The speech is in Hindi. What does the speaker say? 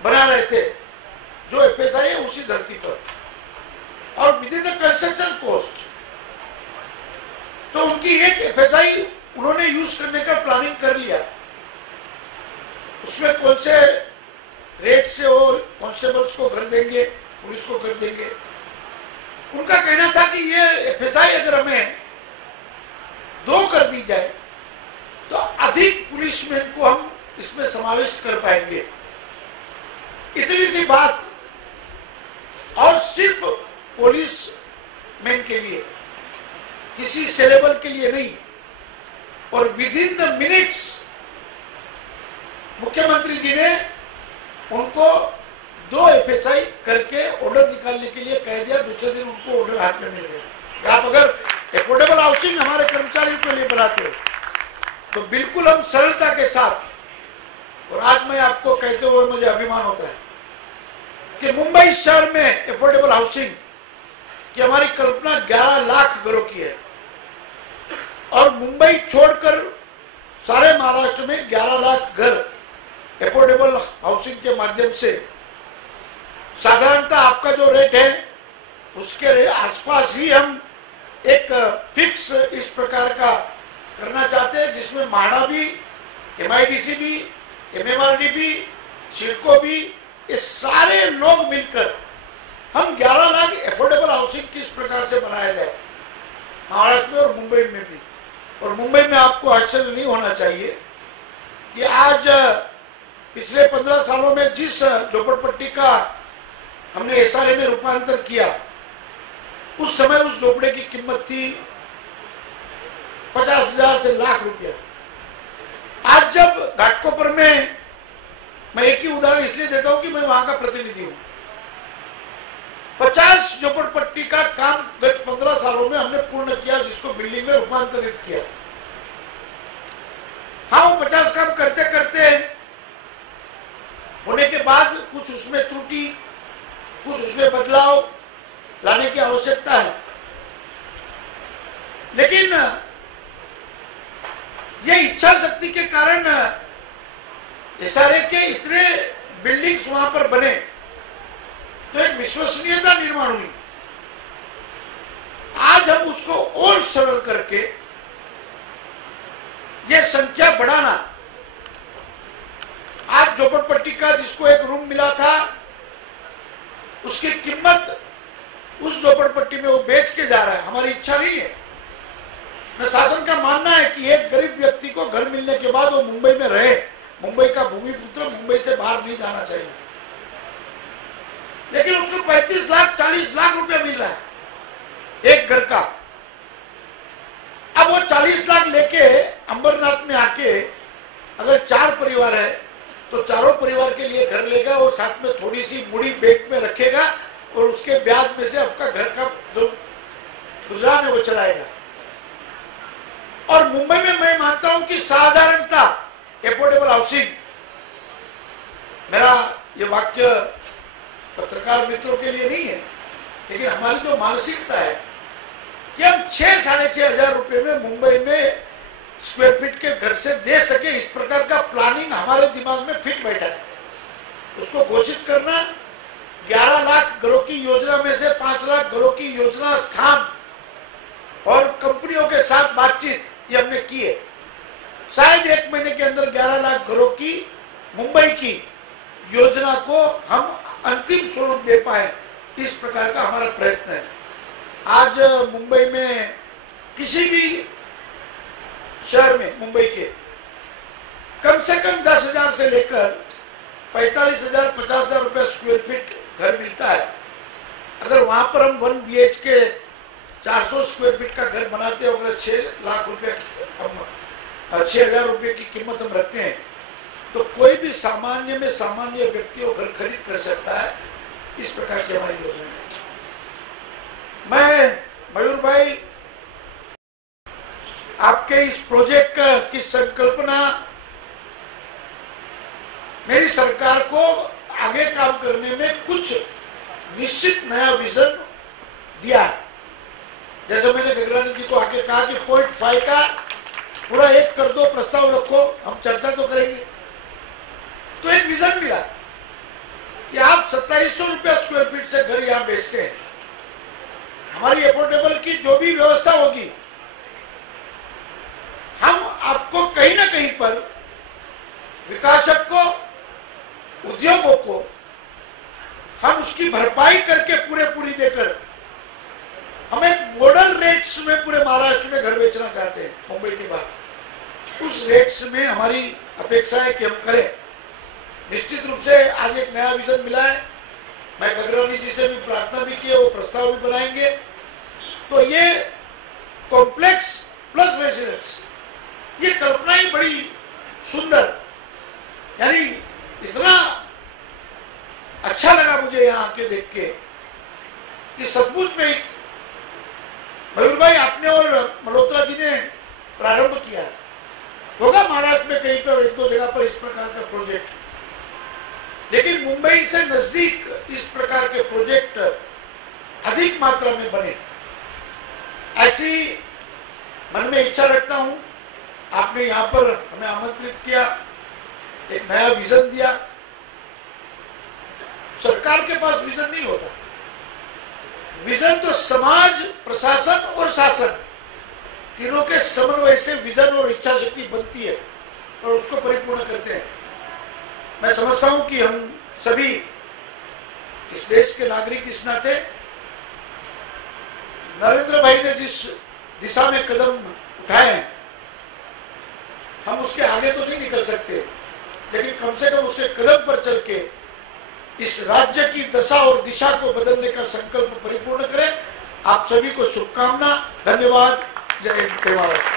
बना रहे थे जो एफएसआई है उसी धरती पर, और with in the construction cost. तो उनकी एक एफएसआई उन्होंने यूज करने का प्लानिंग कर लिया। उसमें कौन से रेट से वो कॉन्स्टेबल्स को घर देंगे, पुलिस को घर देंगे। उनका कहना था कि ये एफएसआई अगर हमें 2 कर दी जाए तो अधिक पुलिसमैन को हम इसमें समावेश कर पाएंगे। इतनी सी बात, और सिर्फ पुलिस मैन के लिए, किसी सेलेबल के लिए नहीं। और विद इन द मिनट्स मुख्यमंत्री जी ने उनको 2 एफएसआई करके ऑर्डर निकालने के लिए कह दिया। दूसरे दिन उनको ऑर्डर हाथ में मिल गया। आप अगर अफोर्डेबल हाउसिंग हमारे कर्मचारियों के लिए बनाते हो तो बिल्कुल हम सरलता के साथ, और आज मैं आपको कहते हुए मुझे अभिमान होता है कि मुंबई शहर में अफोर्डेबल हाउसिंग की हमारी कल्पना 11 लाख घरों की है, और मुंबई छोड़कर सारे महाराष्ट्र में 11 लाख घर अफोर्डेबल हाउसिंग के माध्यम से, साधारणतः आपका जो रेट है उसके आसपास ही हम एक फिक्स इस प्रकार का करना चाहते हैं, जिसमें माड़ा भी, एमआईडीसी भी, एमएमआरडी भी, सिडको भी, ये सारे लोग मिलकर हम 11 लाख अफोर्डेबल हाउसिंग किस प्रकार से बनाया जाए महाराष्ट्र में और मुंबई में भी। और मुंबई में आपको आश्चर्य नहीं होना चाहिए कि आज पिछले 15 सालों में जिस झोपड़पट्टी का हमने एसआरए में रूपांतर किया, उस समय उस झोपड़े की कीमत थी 50,000 से लाख रुपया। आज जब घाटकोपर में, मैं एक ही उदाहरण इसलिए देता हूं कि मैं वहां का प्रतिनिधि हूं, 50 झोपड़पट्टी का काम गत 15 सालों में हमने पूर्ण किया, जिसको बिल्डिंग में रूपांतरित किया। हाँ, वो 50 काम करते करते होने के बाद कुछ उसमें त्रुटि, कुछ उसमें बदलाव लाने की आवश्यकता है, लेकिन ये इच्छा शक्ति के कारण एसआरए के इतने बिल्डिंग्स वहां पर बने, तो एक विश्वसनीयता निर्माण हुई। आज हम उसको और सरल करके ये संख्या बढ़ाना, आज झोपड़पट्टी का जिसको एक रूम मिला था उसकी कीमत उस झोपड़पट्टी में वो बेच के जा रहा है। हमारी इच्छा नहीं है, न शासन का मानना है कि एक गरीब व्यक्ति को घर मिलने के बाद वो मुंबई में रहे। मुंबई का भूमिपुत्र मुंबई से बाहर नहीं जाना चाहिए, लेकिन उसको 35 लाख 40 लाख रुपया मिल रहा है एक घर का। अब वो 40 लाख लेके अंबरनाथ में आके अगर 4 परिवार है तो चारों परिवार के लिए घर लेगा और साथ में थोड़ी सी मुड़ी बैंक में रखेगा और उसके ब्याज में से आपका घर का जो गुजारा है वो चलाएगा। और मुंबई में मैं मानता हूं कि साधारणता अफोर्डेबल हाउसिंग, मेरा ये वाक्य पत्रकार मित्रों के लिए नहीं है, लेकिन हमारी जो मानसिकता है कि हम 6-6.5 हजार रुपए में मुंबई में स्क्वायर फीट के घर से दे सके, इस प्रकार का प्लानिंग हमारे दिमाग में फिट बैठा है। उसको घोषित करना, 11 लाख घरों की योजना में से 5 लाख घरों की योजना स्थान और कंपनियों के साथ बातचीत ये हमने की है। शायद 1 महीने के अंदर 11 लाख घरों की मुंबई की योजना को हम अंतिम स्वरूप दे पाए, इस प्रकार का हमारा प्रयत्न है। आज मुंबई में किसी भी शहर में, मुंबई के कम से कम 10,000 से लेकर 45,000 50,000 रुपया स्क्वायर फीट घर मिलता है। अगर वहां पर हम 1 BHK 400 स्क्वायर फीट का घर बनाते हैं, अगर 6 लाख रुपया 6,000 रुपये की कीमत हम रखते हैं, तो कोई भी सामान्य में सामान्य व्यक्ति वो घर खरीद कर सकता है। इस प्रकार की हमारी योजना है। मैं मयूर भाई, आपके इस प्रोजेक्ट की संकल्पना मेरी सरकार को आगे काम करने में कुछ निश्चित नया विजन दिया है। जैसे मैंने निगरानी जी को आके कहा कि 0.5 का पूरा 1 कर दो, प्रस्ताव रखो, हम चर्चा तो करेंगे। तो एक विजन मिला 2700 रुपया स्क्वायर फीट से घर यहाँ बेचते हैं। हमारी अफोर्डेबल की जो भी व्यवस्था होगी, हम आपको कहीं ना कहीं पर विकासक को, उद्योगों को हम उसकी भरपाई करके पूरी देकर हमें मॉडल रेट्स में पूरे महाराष्ट्र में घर बेचना चाहते हैं, मुंबई के बाद। उस रेट्स में हमारी अपेक्षा है कि हम करें। निश्चित रूप से आज एक नया विजन मिला है, मैं गगरानी जी से भी प्रार्थना भी की है, वो प्रस्ताव भी बनाएंगे। तो ये कॉम्प्लेक्स प्लस रेसिडेंस, ये कल्पना ही बड़ी सुंदर, यानी इतना अच्छा लगा मुझे यहाँ आके देख के कि सचमुच में मयूर भाई आपने और मल्होत्रा जी ने प्रारंभ किया है। होगा महाराष्ट्र में कहीं पर एक दो जगह पर इस प्रकार का प्रोजेक्ट, लेकिन मुंबई से नजदीक इस प्रकार के प्रोजेक्ट अधिक मात्रा में बने, ऐसी मन में इच्छा रखता हूं। आपने यहाँ पर हमें आमंत्रित किया, एक नया विजन दिया। सरकार के पास विजन नहीं होता, विजन तो समाज, प्रशासन और शासन तीनों के समन्वय से विजन और इच्छा शक्ति बनती है और उसको परिपूर्ण करते हैं। मैं समझता हूं कि हम सभी इस देश के नागरिक इस नाते नरेंद्र भाई ने जिस दिशा में कदम उठाए हैं, हम उसके आगे तो नहीं निकल सकते, लेकिन कम से कम उसके कदम पर चल के इस राज्य की दशा और दिशा को बदलने का संकल्प परिपूर्ण करें। आप सभी को शुभकामना, धन्यवाद, जय हिंद, जय भारत।